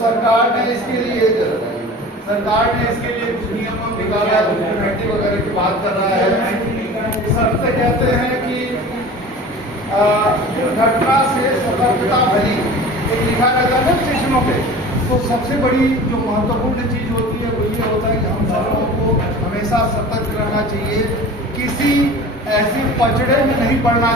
सरकार ने इसके लिए कुछ नियम निकाला है, कमेटी वगैरह की बात कर रहा है। सबसे कहते हैं कि दुर्घटना से सतर्कता भरी तो लिखा रहता है स्टेशनों पे। तो सबसे बड़ी जो महत्वपूर्ण चीज होती है वो ये होता है कि हम लोगों को हमेशा सतर्क रहना चाहिए, किसी ऐसे पचड़े में नहीं पड़ना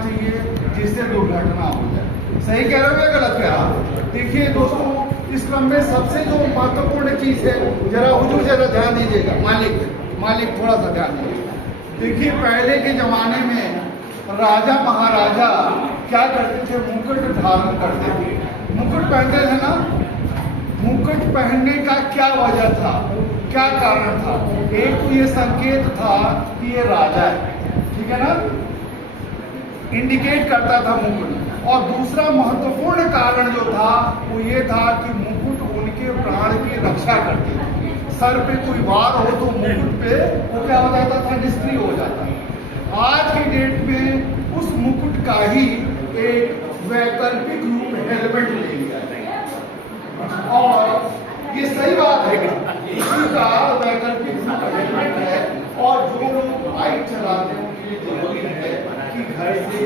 चाहिए, जिससे दुर्घटना हो जाए। सही कह रहे हो या गलत कह रहा हूं? देखिए दोस्तों, इस क्रम में सबसे जो महत्वपूर्ण चीज है, जरा हुजूर जरा ध्यान दीजिएगा, मालिक थोड़ा सा ध्यान दीजिएगा। देखिए पहले के जमाने में राजा महाराजा क्या करते थे, मुकुट धारण करते थे, मुकुट पहनते थे ना। मुकुट पहनने का क्या वजह था, क्या कारण था? एक तो ये संकेत था कि ये राजा है, ठीक है ना, इंडिकेट करता था मुकुट। और दूसरा महत्वपूर्ण कारण जो था वो ये था कि मुकुट उनके प्राण की रक्षा करते थे। सर पे कोई वार हो तो मुकुट पे वो क्या हो जाता था, निष्क्रिय हो जाता था। आज की डेट में उस मुकुट का ही एक वैकल्पिक रूप हेलमेट ले लिया गया, और ये सही बात है, इसी का वैकल्पिक रूप हेलमेट है। और जो लोग बाइक चलाते हैं उनके लिए जरूरी है कि घर से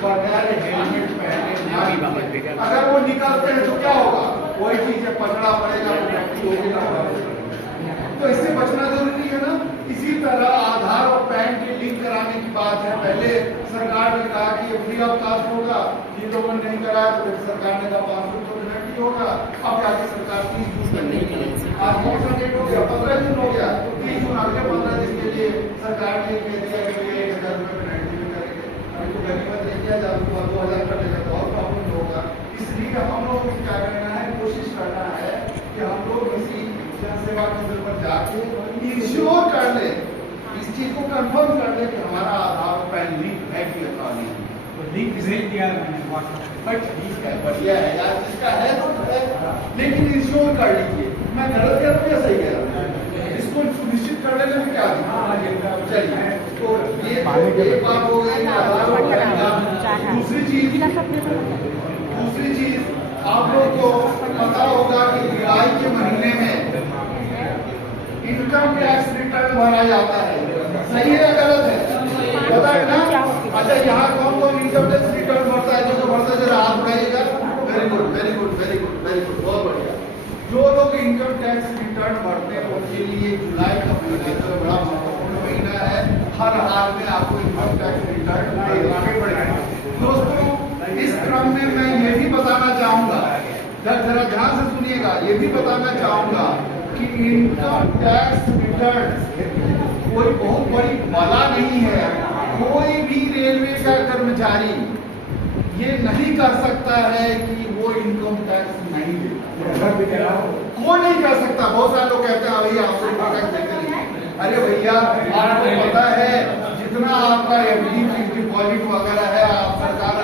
बगैर हेलमेट पहने ना निकलें। अगर वो निकलते हैं तो क्या होगा, वही चीज है, पकड़ा पड़ेगा, तो इससे बचना जरूरी है ना। इसी तरह आधार और पैन के लिंक कराने की बात है। पहले सरकार ने कहा कि ये फ्री ऑफ कास्ट होगा, ये लोगों ने नहीं कराया तो फिर सरकार ने कहा 500 तो पेनल्टी होगा। अब जाके सरकार 30 जून तक नहीं करेगी। आज कौन सा डेट हो गया, 15 जून हो गया, तो 30 जून अगले 15 दिन के लिए सरकार ने कह दिया कि 1000 रुपये पेनल्टी में करेंगे। अभी तो गरीबत लेके आ जाओ, 2000 कर लेगा तो और प्रॉब्लम होगा। इसलिए हम लोग को क्या करना है, कोशिश करना है कि हम लोग इसी सेवा केंद्र पर जाके इंश्योर कर ले, इस चीज को कंफर्म कर ले कि हमारा आधार पैन लिंक है कि नहीं। तो लिंक भेज दिया ठीक है, बढ़िया है यार, जिसका है तो है, लेकिन इंश्योर कर लीजिए। मैं गलत कह रहा हूँ या सही कह रहा हूँ? इसको सुनिश्चित कर लेने में क्या चलिए। तो ये एक बात हो गई आधार और पैन कार्ड। दूसरी चीज आप लोग को पता होगा कि जुलाई के महीने में इनकम टैक्स रिटर्न भरा जाता है। सही है या गलत है, पता है ना? अच्छा, यहाँ कौन कौन इनकम टैक्स रिटर्न भरता है? जो भरता है जरा हाथ उठाइएगा। वेरी गुड, बहुत बढ़िया। जो लोग इनकम टैक्स रिटर्न भरते हैं उनके लिए जुलाई का महीना जो बड़ा महत्वपूर्ण महीना है। हर हाल में आपको इनकम टैक्स रिटर्न देना पड़ेगा। दोस्तों, इस क्रम में मैं ये भी बताना चाहूंगा, जरा ध्यान से सुनिएगा, ये भी बताना चाहूंगा कि इनकम टैक्स रिटर्न कोई बहुत बड़ी बला नहीं है। कोई भी रेलवे का कर्मचारी ये नहीं कर सकता है कि वो इनकम टैक्स नहीं देता, कोई नहीं कर सकता। बहुत सारे लोग कहते हैं भैया आपको इनकम टैक्स देते नहीं। अरे भैया, आपको पता है जितना आपका एफडी फिक्स्ड डिपॉजिट वगैरह है, आप सरकार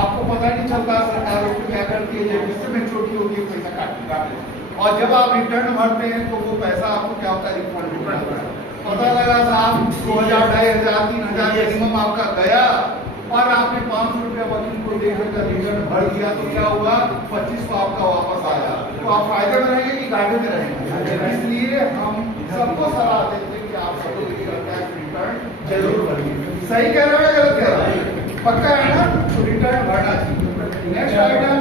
आपको पता नहीं चलता सरकार उसको क्या करती है, जिससे मेच्योरिटी होती है पैसा काट। और जब आप रिटर्न भरते हैं तो वो पैसा आपको क्या होता है, रिफंड होता है। पता लगा साहब 2000, 2500, 3000 मिनिमम आपका गया और आपने 500 रुपया वकील को देकर रिटर्न भर दिया, तो क्या हुआ, 2500 आपका वापस आया। तो आप फायदे में रहेंगे कि घाटे में रहेंगे? इसलिए हम सबको सलाह देते हैं कि आप सबको इनकम टैक्स रिटर्न जरूर भरिए। सही कह रहे हो या गलत कह रहे हो? पक्का है ना? तो रिटर्न भरना चाहिए। Next item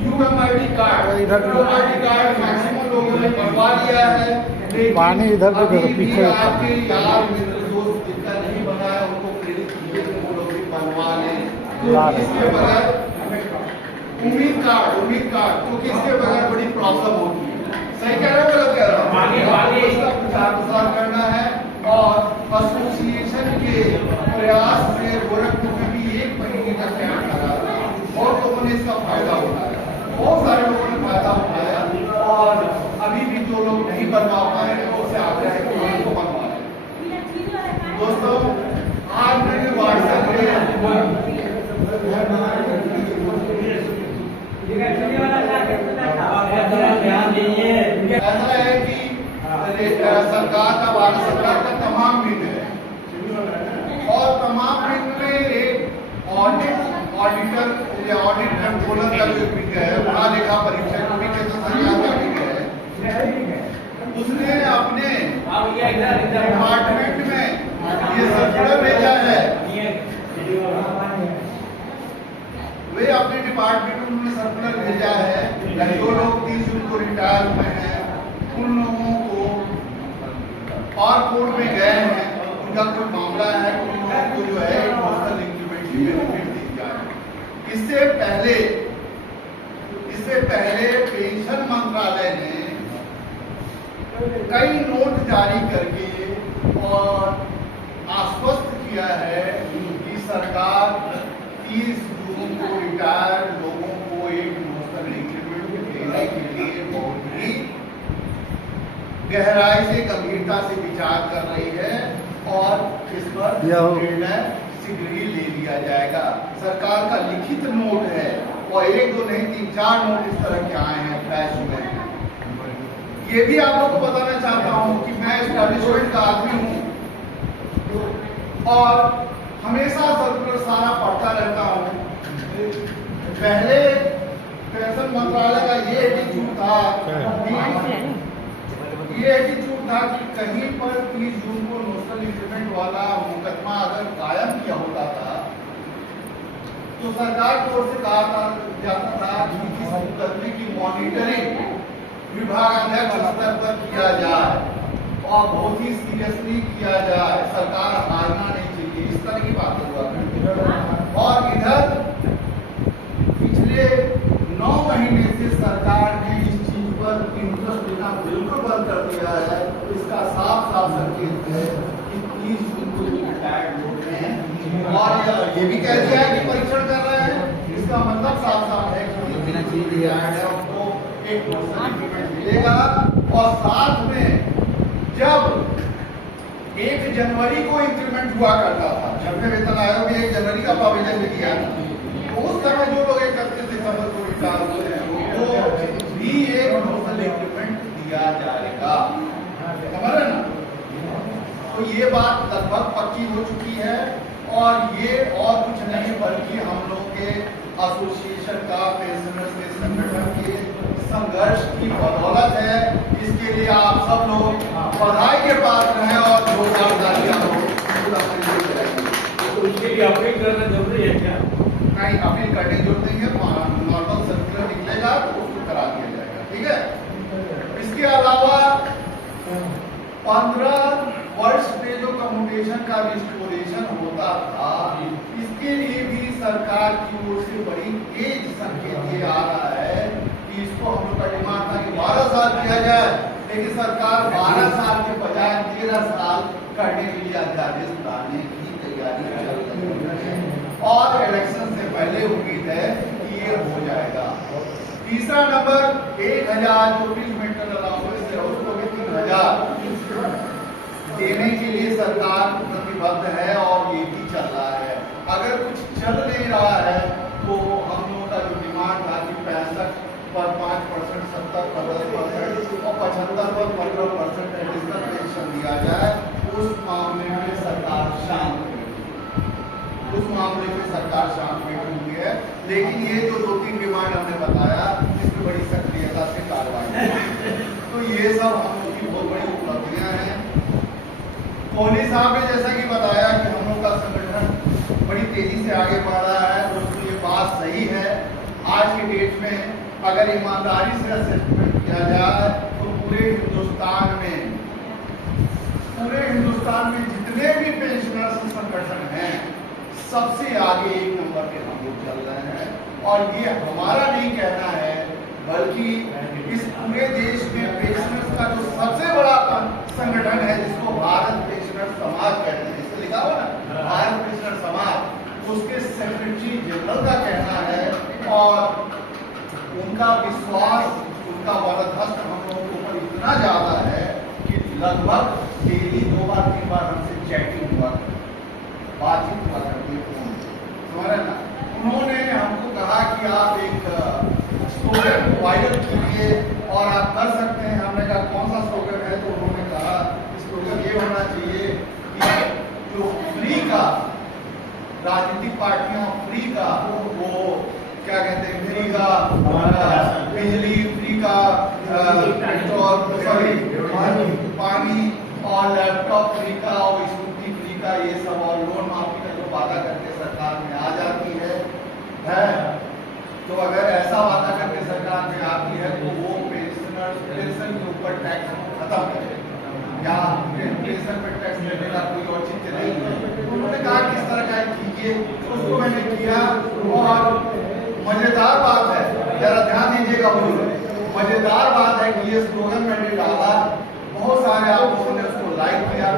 UMID card. UMID card maximum लोगों ने बनवा लिया है, पानी इधर से पीछे आपके यार मित्र दोस्त जिनका नहीं बनाया उनको प्रेरित कीजिए कि वो लोग भी बनवा लें। इसके बगैर उम्मीद कार्ड क्योंकि इसके बगैर बड़ी प्रॉब्लम होगी। सही कह रहे हो गलत कह रहे हो? इसका प्रचार करना है। और एसोसिएशन के प्रयास से गोरखपुर में भी 1 महीने का कैंप लगा, बहुत लोगों ने इसका फायदा उठाया, बहुत सारे लोगों ने फायदा उठाया। और अभी भी जो लोग नहीं बनवा पाए हैं उससे आग्रह है कि उनको बनवाएं। दोस्तों, आज मैंने व्हाट्सएप पे ऐसा है कि सरकार का, भारत सरकार का तमाम बिल है और तमाम बिल ये ऑडिट कंट्रोलर का जो एक है, बड़ा लेखा परीक्षक भी के तो है, उसने अपने डिपार्टमेंट में ये सर्कुलर भेजा है। वे अपने डिपार्टमेंट में सर्कुलर भेजा है कि जो लोग 30 जून को रिटायर हुए हैं उन लोगों को और कोर्ट में गए हैं, उनका कोई मामला है, उन लोगों को जो है पर्सनल इंक्रीमेंट की बेनिफिट दी जाए। इससे पहले पेंशन मंत्रालय ने कई नोट जारी करके और आश्वस्त किया है कि सरकार 30 जून को रिटायर लोगों को एक पर्सनल इंक्रीमेंट देने के लिए बहुत ही गहराई से गंभीरता से विचार कर रही है और इस पर निर्णय शीघ्र ही ले लिया जाएगा। सरकार का लिखित नोट है और 1 2 नहीं 3 4 नोट इस तरह के आए हैं फ्लैश में। ये भी आप लोगों को बताना चाहता हूं कि मैं एस्टैब्लिशमेंट का आदमी हूं और हमेशा सर्कुलर सारा पढ़ता रहता हूं। पहले पेंशन मंत्रालय का ये एटीट्यूड था कि कहीं पर 30 जून को नोशनल इंक्रीमेंट वाला मुकदमा अगर कायम किया होता था तो सरकार की ओर से कहा जाता था कि इस मुकदमे की मॉनिटरिंग विभागाध्यक्ष स्तर पर किया जाए और बहुत ही सीरियसली किया जाए, सरकार हारना नहीं चाहिए, इस तरह की बातें हुआ करती। और इधर पिछले 9 महीने से सरकार ने इस चीज पर इंटरेस्ट देना बिल्कुल बंद कर दिया है। इसका साफ साफ संकेत है कि 30 जून को रिटायर्ड लोग हैं और ये भी कह दिया है कि परीक्षण कर रहे हैं। इसका मतलब साफ साफ है कि रिटायर्ड है उनको एक पर्सनल इंक्रीमेंट मिलेगा। और साथ में जब 1 जनवरी को इंक्रीमेंट हुआ करता था, जब वेतन आयोग ने 1 जनवरी का प्रोविजन दिया था, तो उस समय जो लोग 31 दिसंबर को रिटायर हुए हैं उनको भी एक पर्सनल इंक्रीमेंट दिया जाएगा। समझ रहे ना? तो ये बात लगभग पक्की हो चुकी है और ये और कुछ नहीं बल्कि हम लोग के एसोसिएशन का पेंशनर्स के संगठन के संघर्ष की बदौलत है। इसके लिए आप सब लोग बधाई के पात्र हैं और जोरदार तालियां हो। तो उसके लिए अपील करना जरूरी है क्या? नहीं, अपील करने की जरूरत नहीं है, नॉर्मल सर्कुलर निकलेगा तो उसको करा दिया जाएगा। ठीक है। इसके अलावा 15 वर्ष पे जो कम्यूटेशन का रिस्टोरेशन होता था, इसके लिए भी सरकार की ओर से बड़ी तेज संकेत ये आ रहा है कि इसको हम लोग का डिमांड था कि 12 साल किया जाए, लेकिन सरकार 12 साल के बजाय 13 साल करने के लिए अध्यादेश लाने की तैयारी कर रही है और इलेक्शन से पहले उम्मीद है कि ये हो जाएगा। तीसरा नंबर 1000 जो मेंटल अलाउंस है उसको भी 3000 देने के लिए सरकार प्रतिबद्ध है और ये भी चल रहा है। अगर कुछ चल नहीं रहा है तो हम लोगों का जो डिमांड था कि 65 पर 5%, 70 पर 10% और 75 पर 15% एडिशनल पेंशन दिया जाए, उस मामले में सरकार शांत हुई है। लेकिन ये जो 2-3 डिमांड हमने बताया इसमें बड़ी सक्रियता से कार्रवाई तो ये सब हम लोग की बहुत बड़ी उपलब्धियां हैं। कोहली साहब ने जैसा कि बताया कि हम लोग का संगठन बड़ी तेजी से आगे बढ़ रहा है, दोस्तों ये बात सही है। आज की डेट में अगर ईमानदारी से असेसमेंट किया जाए तो पूरे हिंदुस्तान में जितने भी पेंशनर्स संगठन हैं सबसे आगे 1 नंबर पे हम लोग चल रहे हैं। और ये हमारा नहीं कहना है बल्कि इस पूरे देश में पेंशनर्स का जो सबसे बड़ा संगठन है जिसको भारत पेंशनर समाज कहते हैं, इससे लिखा हुआ ना भारत पेंशनर समाज, उसके सेक्रेटरी जनरल का कहना है और उनका विश्वास, उनका वरदहस्त हम लोगों के ऊपर इतना ज्यादा है कि लगभग डेली 2 बार 3 बार हमसे चैटिंग हुआ, बातचीत हुआ करती है। उन्होंने हमको कहा कि आप एक स्लोगन वायरल कीजिए और आप कर सकते हैं। हमने कहा कौन सा स्लोगन है, तो उन्होंने कहा स्लोगन ये होना चाहिए कि जो फ्री का राजनीतिक पार्टियां फ्री का वो क्या कहते हैं फ्री का बिजली, फ्री का पेट्रोल, सॉरी पानी और लैपटॉप फ्री का और स्कूटी फ्री का, ये सब और लोन माफी का जो वादा करके सरकार में आ जाती है तो अगर ऐसा वादा करके सरकार में आती है तो वो पेंशन के ऊपर टैक्स खत्म करे या पेंशन पे टैक्स लेने का कोई औचित्य नहीं है। उन्होंने कहा कि इस तरह का कीजिए, उसको मैंने किया। और मजेदार बात है, जरा ध्यान दीजिएगा, मजेदार बात है कि ये स्लोगन मैंने डाला, बहुत सारे आप लोगों ने उसको लाइक किया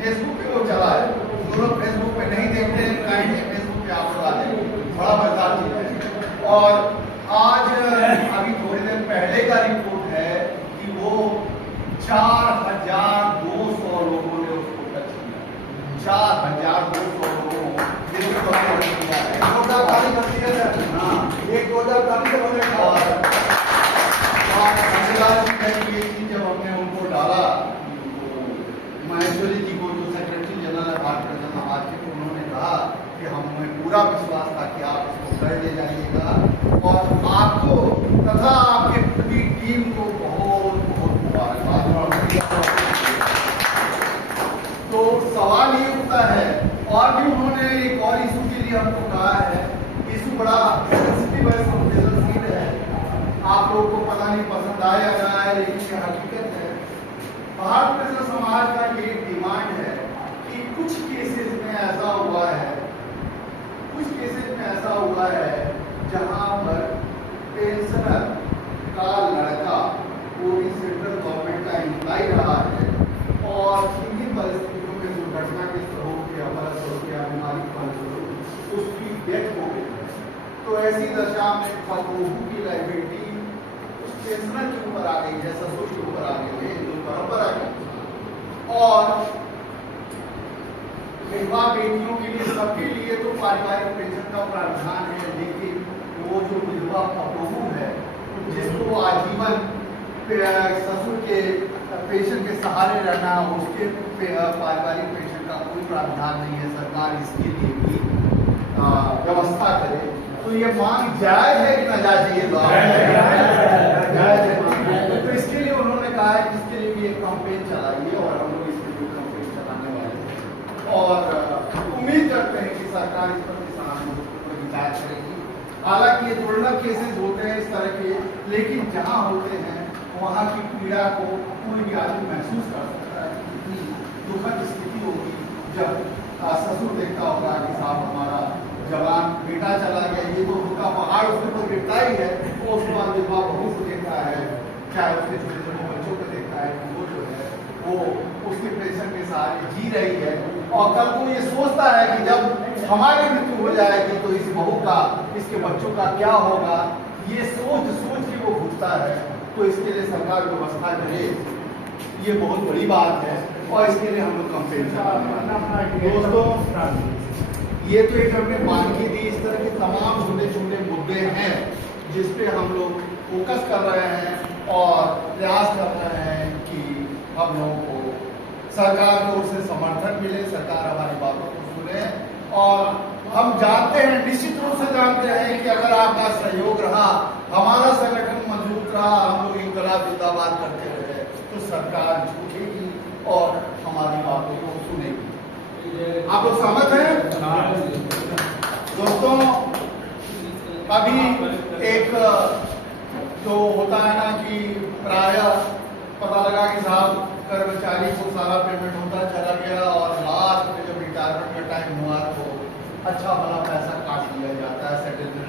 फेसबुक पे वो चला है। जो लोग फेसबुक पे नहीं देखते हैं काइंडली फेसबुक पे आप लोग आ जाइए, बड़ा मजेदार चीज है। और आज अभी थोड़ी देर पहले का रिपोर्ट है कि वो 4200 लोगों ने उसको टच किया, 4200 लोगों जिनको जब हमने उनको डाला, महेश्वरी जी को जो सेक्रेटरी जनरल है भारतीय जनता पार्टी के, उन्होंने कहा कि हमें पूरा विश्वास था कि आप इसको कर ले जाइएगा और आपको तथा आपकी पूरी टीम को बहुत बहुत मुबारकबाद। तो सवाल ये उठता है, और भी उन्होंने एक और इशू के लिए हमको कहा है, इशू बड़ा सेंसिटिव है, संवेदनशील है, आप लोगों को पता नहीं पसंद आए या ना आए, लेकिन ये हकीकत है। भारतीय समाज का ये डिमांड है कि कुछ केसेस में ऐसा हुआ है, कुछ केसेस में ऐसा हुआ है जहां पर पेंशनर का लड़का पूरी सेंट्रल गवर्नमेंट का एम्प्लॉय रहा है और किन्हीं परिस्थितियों में दुर्घटना के स्वरूप के अपराध या बीमारी फलस्वरूप उसकी डेथ हो गई है। तो ऐसी दशा में फतोहू की लाइबिलिटी उस पेंशनर के ऊपर आ गई है, ससुर के ऊपर आ गई है, जो बराबर आ गई। और विधवा बेटियों के लिए, सबके लिए तो पारिवारिक पेंशन का प्रावधान है, लेकिन वो जो विधवा फतोहू है जिसको आजीवन ससुर के पेंशन के सहारे रहना, उसके पारिवारिक पेंशन का कोई प्रावधान नहीं है। सरकार इसके लिए भी व्यवस्था करे। तो ये मांग जायज है कि नाजायज है? ये जायज है। तो इसके लिए उन्होंने कहा है कि इसके लिए भी एक कैंपेन चलाइए और हम लोग इसके लिए कैंपेन चलाने वाले हैं और उम्मीद करते हैं कि सरकार इस पर विचार करेगी। हालांकि ये दुर्लभ केसेस होते हैं इस तरह के, लेकिन जहाँ होते हैं वहाँ की पीड़ा को कोई भी आदमी महसूस कर सकता है। कितनी दुखद स्थिति होगी जब ससुर देखता होगा कि साहब हमारा जवान बेटा चला गया, ये तो उनका पहाड़ उसके ऊपर गिरता ही है, वो उसके बाद विधवा बहू को देखता है, चाहे उसके छोटे छोटे बच्चों को देखता है कि वो जो है वो उसके पेंशन के सहारे जी रही है। और कल को ये सोचता है कि जब हमारी मृत्यु हो जाएगी तो इस बहू का, इसके बच्चों का क्या होगा, ये सोच सोच के वो घुटता है। तो इसके लिए सरकार व्यवस्था करे, ये बहुत बड़ी बात है और इसके लिए हम लोग कैंपेन चलाते हैं। दोस्तों, ये तो एक हमने मांगी दी, इस तरह के तमाम छोटे छोटे मुद्दे हैं जिस पे हम लोग फोकस कर रहे हैं और प्रयास कर रहे हैं कि हम लोगों को सरकार की ओर से समर्थन मिले, सरकार हमारी बातों को सुने। और हम जानते हैं, निश्चित रूप से जानते हैं कि अगर आपका सहयोग रहा, हमारा संगठन मजबूत रहा, हम लोग इंकलाब जिंदाबाद करते रहे, तो सरकार झुकेगी और हमारी बातों को सुनेगी। आप लोग सहमत हैं? दोस्तों, अभी एक जो होता है ना कि प्राय पता लगा कि साहब कर्मचारी को सारा पेमेंट होता चला गया और लास्ट में जब रिटायरमेंट का टाइम हुआ तो अच्छा भला पैसा काट लिया जाता है सेटलमेंट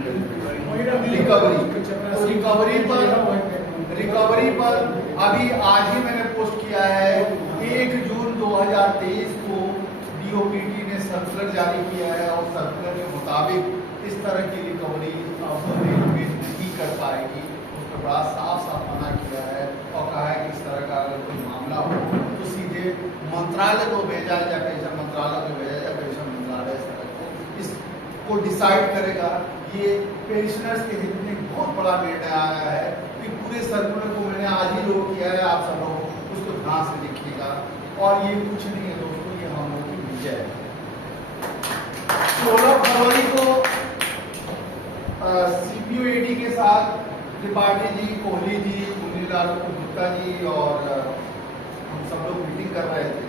रिकवरी पर अभी आज ही मैंने पोस्ट किया है, 1 जून 2023 को DOPT ने सर्कुलर जारी किया है और सर्कुलर के मुताबिक इस तरह की रिकवरी नहीं कर पाएगी। उसको बड़ा साफ मना किया है और कहा है कि इस तरह का अगर कोई मामला हो तो सीधे मंत्रालय को भेजा जाए, पेंशन मंत्रालय को भेजा जाए, पेंशन मंत्रालय इस तरह को इसको डिसाइड करेगा। ये पेंशनर्स के हित में बहुत बड़ा निर्णय आया है कि पूरे सर्कुलर को मैंने आज ही लोग किया है, आप सब लोग उसको ध्यान से देखिएगा। और ये कुछ नहीं है दोस्तों, ये हम लोग की विजय है। 16 फरवरी को CPOAD के साथ त्रिपाठी जी, कोहली जी, मुनीलाल गुप्ता जी और हम सब लोग मीटिंग कर रहे थे।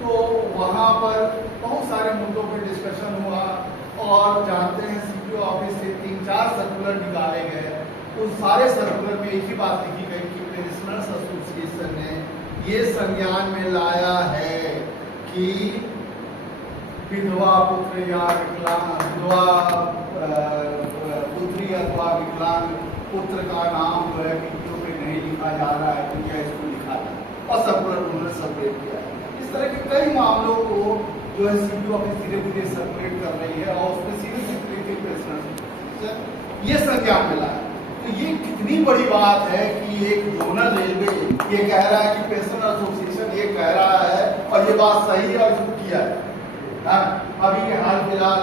तो वहाँ पर बहुत सारे मुद्दों पर डिस्कशन हुआ और जानते हैं CPO ऑफिस से 3-4 सर्कुलर निकाले गए। उन सारे सर्कुलर में एक ही बात लिखी गई कि पेंशनर्स एसोसिएशन ने ये संज्ञान में लाया है कि विधवा पुत्र या विधवा पुत्री अथवा विकलांग पुत्र का नाम जो है नीतियों में नहीं लिखा जा रहा है, तो क्या इसको लिखा जाए और सर्कुलर उन्होंने सर्कुलेट किया है। इस तरह के कई मामलों को जो है CPO ऑफिस धीरे धीरे सर्कुलेट कर रही है और उसमें सीधे ये संज्ञान मिला है। तो ये कितनी बड़ी बात है कि एक जोनल रेलवे ये कह रहा है कि पेंशनर एसोसिएशन ये कह रहा है और ये बात सही है और इसको किया है। अभी के हाल फिलहाल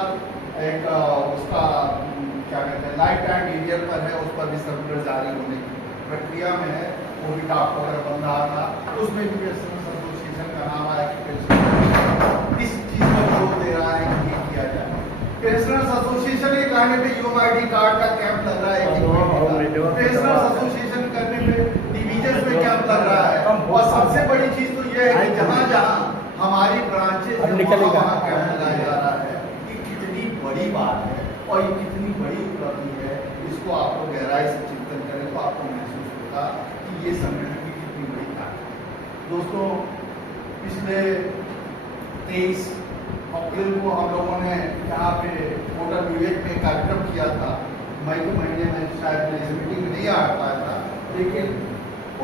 एक उसका क्या कहते हैं लाइफ टाइम मीडियर पर है, उस पर भी सर्कुलर जारी होने की प्रक्रिया में है। वो भी टाप वगैरह बन रहा था, उसमें भी पेंशनर्स एसोसिएशन का नाम आया कि पेंशनर इस चीज पर जोर दे रहा है कि ये किया जाए। पेंशनर्स एसोसिएशन के कहने पे UMID कार्ड का कैंप लग रहा है, पेंशनर्स एसोसिएशन करने पे डिवीजन में कैंप लग रहा है। और सबसे बड़ी चीज तो ये है कि जहाँ जहाँ हमारी ब्रांचेज वहाँ कैंप लगाया जा रहा है। ये कितनी बड़ी बात है और ये कितनी बड़ी उपलब्धि है, इसको आपको गहराई से चिंतन करें तो आपको महसूस होगा कि ये संगठन की कितनी बड़ी ताकत है। दोस्तों, पिछले 23 अप्रैल को हम लोगों ने यहाँ पे होटल विवेक में कार्यक्रम किया था। मई के महीने में शायद इस मीटिंग में नहीं आ पाया था, लेकिन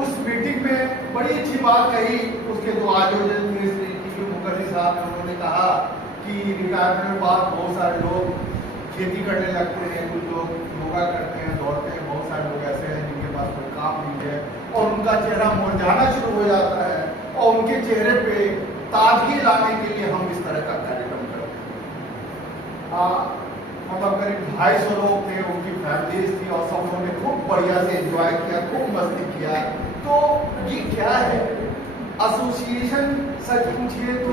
उस मीटिंग में बड़ी अच्छी बात कही उसके जो आयोजन थे श्री TU मुखर्जी साहब ने। उन्होंने कहा कि रिटायरमेंट के बाद बहुत सारे लोग खेती करने लगते हैं, कुछ लोग योगा करते हैं, दौड़ते हैं, बहुत सारे लोग ऐसे हैं जिनके पास कोई काम नहीं है और उनका चेहरा मुरझाना शुरू हो जाता है और उनके चेहरे पे ताजगी लाने के लिए हम इस तरह का कार्यक्रम करते हैं। मतलब करीब 250 लोग थे, उनकी फैमिलीज थी और सब लोगों ने खूब बढ़िया से एंजॉय किया, खूब मस्ती किया। तो ये क्या है एसोसिएशन? सच पूछिए तो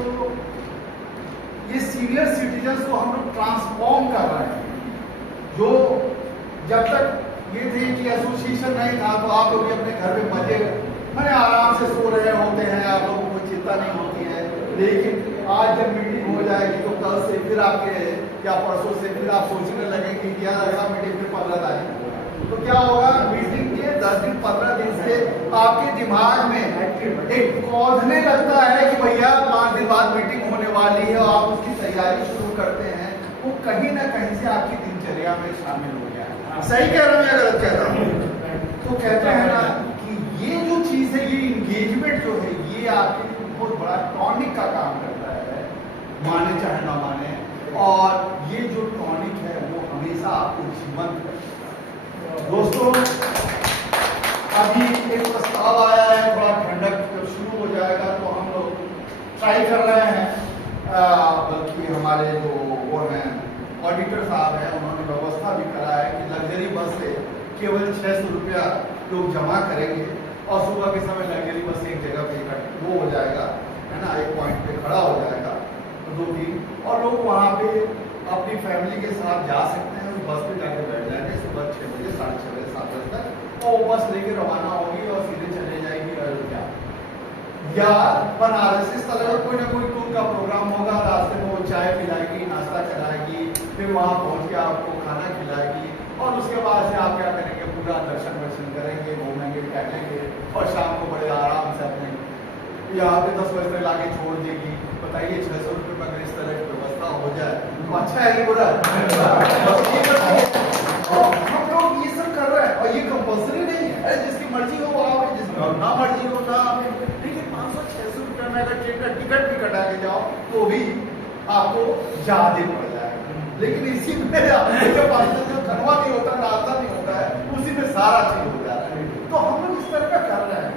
ये सीनियर सिटीजन्स को हम लोग ट्रांसफॉर्म कर रहे हैं। जो जब तक ये थे कि एसोसिएशन नहीं था तो आप लोग भी अपने घर में मजे मैंने आराम से सो रहे होते हैं, आप लोगों को चिंता नहीं होती है। लेकिन आज जब मीटिंग हो जाएगी तो कल से फिर आपके या परसों से फिर आप सोचने लगेंगे कि यार अगला मीटिंग में 15 तारीख को, तो क्या होगा मीटिंग के 10 दिन 15 दिन से आपके दिमाग में एक कौंधने लगता है कि भैया 5 दिन बाद मीटिंग होने वाली है और आप उसकी तैयारी शुरू करते हैं। वो कहीं ना कहीं से आपकी दिनचर्या में शामिल हो गया है। सही कह रहा हूँ या गलत कह रहा हूँ? तो कहते हैं ना कि ये जो चीज है, ये इंगेजमेंट जो है, ये आपके लिए बहुत बड़ा टॉनिक का काम करता है, माने चाहे ना माने। और ये जो टॉनिक है वो हमेशा आपको जीवंत रखता है। दोस्तों, अभी एक प्रस्ताव आया है, थोड़ा ठंडक जब शुरू हो जाएगा तो हम लोग ट्राई कर रहे हैं, बल्कि हमारे जो वो हैं ऑडिटर साहब हैं, उन्होंने व्यवस्था भी करा है कि लग्जरी बस से केवल 600 रुपया लोग जमा करेंगे और सुबह के समय लग्जरी बस एक जगह पे इकट्ठा वो हो जाएगा, है ना, एक पॉइंट पे खड़ा हो जाएगा 2-3 और लोग वहाँ पे अपनी फैमिली के साथ जा सकते हैं। उस बस पे जाके बैठ जाएंगे सुबह 6 बजे, 6:30 बजे, 7 बजे तक, और वो बस लेके रवाना होगी और सीधे चले जाएगी अयोध्या या बनारस। इस तरह का कोई ना कोई टूर का प्रोग्राम होगा। रास्ते में वो चाय पिलाएगी, नाश्ता कराएगी, फिर वहाँ पहुँच के आपको खाना खिलाएगी और उसके बाद से आप क्या करेंगे, पूरा दर्शन वर्शन करेंगे, घूमेंगे, टहलेंगे और शाम को बड़े आराम से अपने यहाँ पे 10 बजे तक लाके छोड़ देगी। बताइए 600 रुपये में अगर इस तरह की व्यवस्था हो जाए तो अच्छा है कि बुरा? हम लोग ये सब कर रहे हैं और ये कंपल्सरी नहीं है, जिसकी मर्जी हो वो आवे, जिसकी ना मर्जी हो ना आवे। लेकिन 500-600 रुपये में अगर ट्रेन का टिकट भी कटा के जाओ तो भी आपको ज्यादा पड़ जाएगा। लेकिन इसी में खनवा नहीं होता, रास्ता नहीं होता है, उसी में सारा चीज हो जा रहा है। तो हम लोग इस तरह का कर रहे हैं।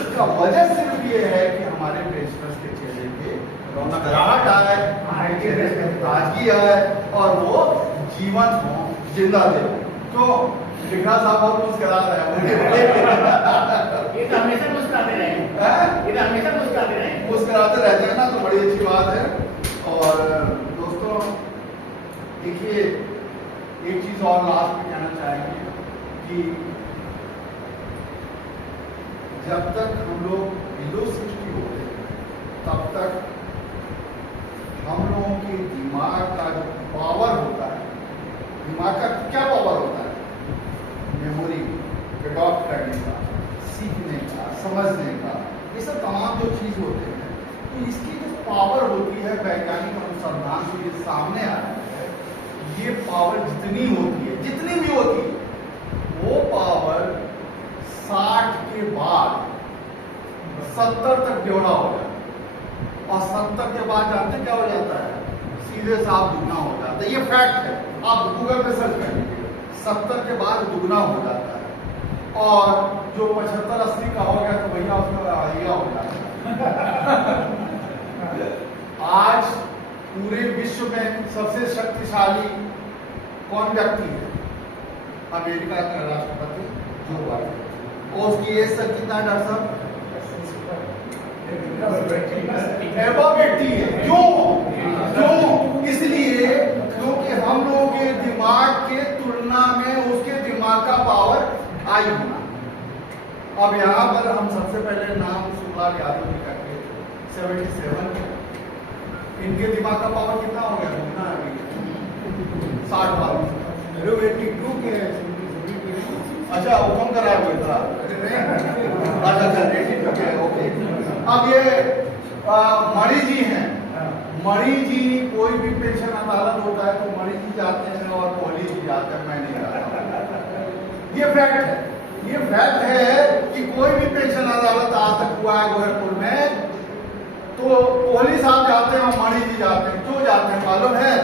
इसका वजह सिर्फ ये है कि हमारे पेंशनर्स के चेहरे पे रौनकराहट आए, हमारे चेहरे पे ताजगी आए और वो जीवन हो, जिंदा दे। तो लिखा साहब बहुत मुस्कुरा रहे हैं, ये तो हमेशा मुस्कुराते रहे, ये तो हमेशा मुस्कुराते रहे, मुस्कुराते रहते हैं ना, तो बड़ी अच्छी बात है। और दोस्तों देखिए, एक चीज और लास्ट में कहना चाहेंगे कि जब तक हम लोग बिलो 60 होते हैं तब तक हम लोगों के दिमाग का जो पावर होता है, दिमाग का क्या पावर होता है, मेमोरी एडॉप्ट करने का, सीखने का, समझने का, ये सब तमाम जो चीज होते हैं, तो इसकी जो पावर होती है वैज्ञानिक अनुसंधान से ये सामने आ रहा है, ये पावर जितनी होती है, जितनी भी होती है, वो पावर 60 के बाद 70 तक डेवलप हो जाता है। और 70 के बाद जानते क्या हो जाता है, सीधे साफ दुगना हो जाता है। ये फैक्ट है, आप गूगल पे सर्च कर लीजिए, 70 के बाद दुगना हो जाता है। और जो 75-80 का हो गया तो भैया उसमें आइया हो जाता है। आज पूरे विश्व में सबसे शक्तिशाली कौन व्यक्ति है? अमेरिका का राष्ट्रपति जो बाइडेन। और उसकी एज सर कितना डॉक्टर साहब? एबव 80 है। क्यों? इसलिए क्योंकि हम लोगों के दिमाग के तुलना में उसके दिमाग का पावर हाई होना। अब यहाँ पर हम सबसे पहले नाम सुखलाल यादव जी का 77 इनके दिमाग का पावर कितना हो गया? कितना है? 60 बार। 82 के। अच्छा वो कौन करा हुआ था? अच्छा 82 के। ओके। अब ये मणि जी हैं। मणि जी कोई भी पेंशन अदालत होता है तो मणि जी जाते हैं और कोहली जी जाते हैं, मैं नहीं जाता। ये फैक्ट है, ये फैक्ट है कि कोई भी पेंशन अदालत आज तक हुआ है गोरखपुर में तो कोहली साहब जाते हैं और मणि जी जाते हैं। क्यों जाते हैं मालूम है?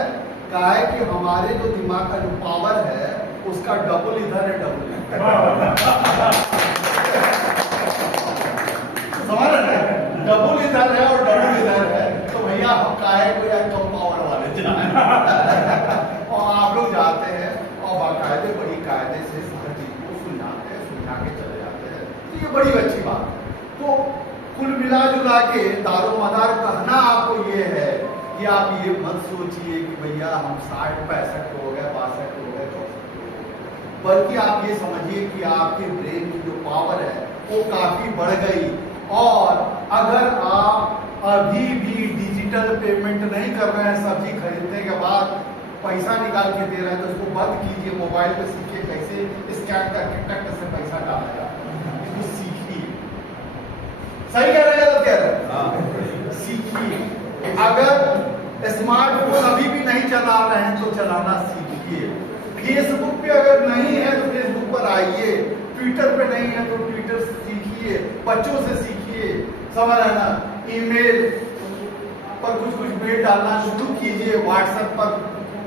कहा है कि हमारे जो दिमाग का जो पावर है उसका डबल इधर है, डबल समझ रहे हैं? डबल इधर है और डबल इधर है, तो भैया हम काहे को या कम पावर वाले जाए। और आप लोग जाते हैं और बाकायदे बड़ी कायदे से हर चीज को सुलझाते हैं, सुलझा के चले जाते हैं, तो ये बड़ी अच्छी बात है। तो कुल मिला जुला के दारोमदार कहना आपको ये है कि आप ये मत सोचिए कि भैया हम 60-65 हो गए, 62 हो गए, 64 हो गए, बल्कि आप ये समझिए कि आपके ब्रेन की जो पावर है वो काफी बढ़ गई। और अगर आप अभी भी डिजिटल पेमेंट नहीं कर रहे हैं, सब्जी खरीदने के बाद पैसा निकाल के दे रहे हैं, तो उसको बंद कीजिए, मोबाइल पे सीखिए कैसे स्कैन करके टक से पैसा डाला जाए, इसको सीखिए। सही कह रहे हैं तो कह रहे हैं? सीखिए। अगर स्मार्टफोन अभी भी नहीं चला रहे हैं तो चलाना सीखिए। फेसबुक पे अगर नहीं है तो फेसबुक पर आइए, ट्विटर पे नहीं है तो ट्विटर से सीखिए, बच्चों से सीखिए, समझ है ना? ईमेल पर कुछ मेल डालना शुरू कीजिए, व्हाट्सएप पर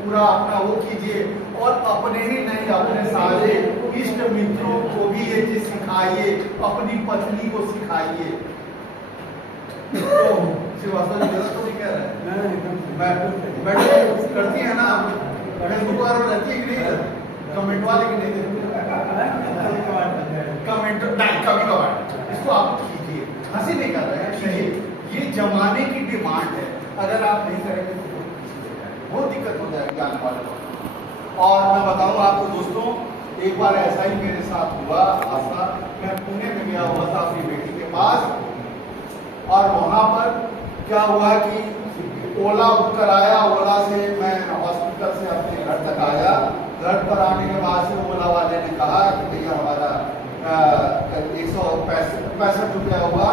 पूरा अपना वो कीजिए, और अपने ही नहीं अपने सारे इष्ट मित्रों को भी ये चीज सिखाइए, अपनी पत्नी को सिखाइए। श्रीवास्तव जी गलत तो नहीं कह रहे हैं? मैं करती है ना फेसबुक पर रहती है कि नहीं? कमेंट वाले की नहीं देती, कमेंट कभी कभार इसको आप कीजिए, हंसी नहीं कर रहे हैं, कीजिए। ये जमाने की डिमांड है, अगर आप नहीं करेंगे तो बहुत दिक्कत हो जाएगी आने वाले वक्त। और मैं बताऊं आपको दोस्तों, एक बार ऐसा ही मेरे साथ हुआ हादसा। मैं पुणे में गया हुआ था अपनी बेटी के पास, और वहां पर क्या हुआ कि ओला बुक कराया, ओला से मैं हॉस्पिटल से अपने घर तक आया। घर पर आने के बाद से ओला वाले ने कहा कि भैया हमारा 165 रुपया हुआ,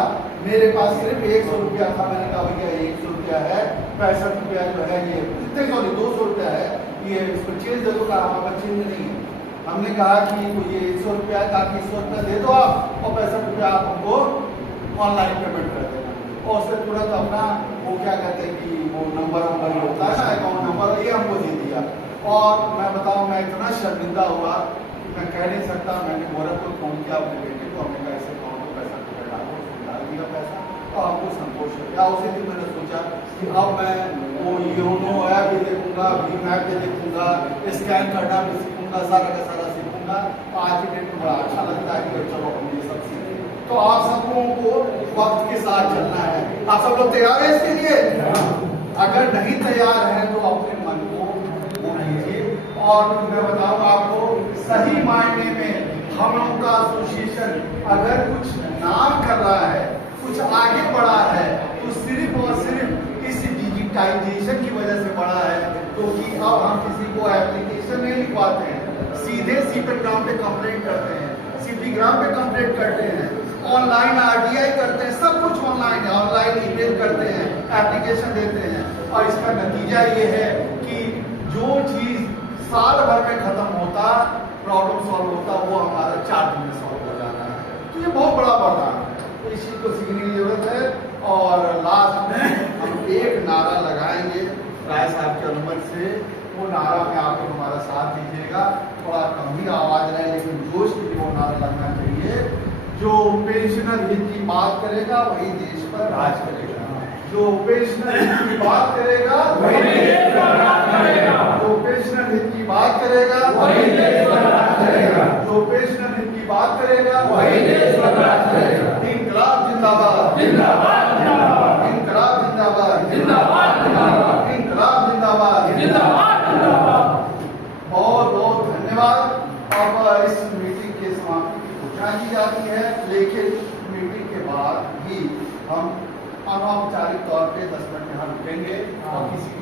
मेरे पास सिर्फ 100 रुपया था। मैंने कहा भैया 100 रुपया है, 65 रुपया जो है ये सॉरी 200 रुपया है, ये इसको चेंज दे दो। कहा हमारे पास चेंज नहीं है। हमने कहा कि ये 100 रुपया है, ताकि 100 रुपया दे दो आप और 65 रुपया आप हमको ऑनलाइन पेमेंट कर देना। और उससे तुरंत अपना वो क्या कहते हैं कि वो नंबर होता है ना, अकाउंट नंबर, ये हमको दे दिया। और मैं बताऊं, मैं इतना शर्मिंदा हुआ कि मैं कह नहीं सकता। मैंने गोरखपुर फोन किया अपने बेटे को, हमने कहा ऐसे अकाउंट को पैसा डालो, डाल दिया पैसा, तो आपको संतोष हो गया। उसी दिन मैंने सोचा कि अब मैं वो योनो ऐप भी देखूंगा, भीम ऐप भी देखूंगा, स्कैन करना भी सीखूंगा, सारा का सारा सीखूंगा। तो आज की डेट में बड़ा अच्छा लगता है कि चलो हम ये सब सीखें। तो आप सब लोगों को वक्त के साथ चलना है। आप सब लोग तैयार हैं इसके लिए? अगर नहीं तैयार है तो अपने मन को वो कीजिए और मैं बताऊं आपको, सही मायने में हम लोगों का एसोसिएशन अगर कुछ नाम कर रहा है, कुछ आगे बढ़ा है, तो सिर्फ और सिर्फ इस डिजिटाइजेशन की वजह से बढ़ा है। क्योंकि अब हम किसी को एप्लीकेशन नहीं लिखवाते हैं, सीधे सीपी ग्राम पे कंप्लेंट करते हैं, सीपी ग्राम पे कंप्लेंट करते हैं, ऑनलाइन आरटीआई करते हैं, सब कुछ ऑनलाइन है, ऑनलाइन ईमेल करते हैं, एप्लीकेशन देते हैं। और इसका नतीजा ये है कि जो चीज साल भर में खत्म होता, प्रॉब्लम सॉल्व होता, वो हमारा 4 दिन में सॉल्व हो जाता है। तो ये बहुत बड़ा वरदान है, तो इस चीज को सीखने की जरूरत है। और लास्ट में हम एक नारा लगाएंगे राय साहब के अनुमति से, वो नारा में आप लोग हमारा साथ दीजिएगा। थोड़ा कम ही आवाज रहे, लेकिन जोश के लिए वो नारा लगना चाहिए। जो पेंशनर हित की बात करेगा वही देश पर राज करेगा। जो पेंशनर हित की बात करेगा वही देश पर राज करेगा। जो पेंशनर हित की बात करेगा वही देश पर राज करेगा। जो पेंशनर हित की बात करेगा वही देश पर राज करेगा। इंकलाब जिंदाबाद, जिंदाबाद, जिंदाबाद। इंकलाब जिंदाबाद, जिंदाबाद, जिंदाबाद। इंकलाब जिंदाबाद, जिंदाबाद, जिंदाबाद। बहुत बहुत धन्यवाद। अब इस मीटिंग के समाप्ति की घोषणा की जाती है, लेकिन मीटिंग के बाद भी हम अनौपचारिक तौर पे 10 मिनट यहाँ रुकेंगे और किसी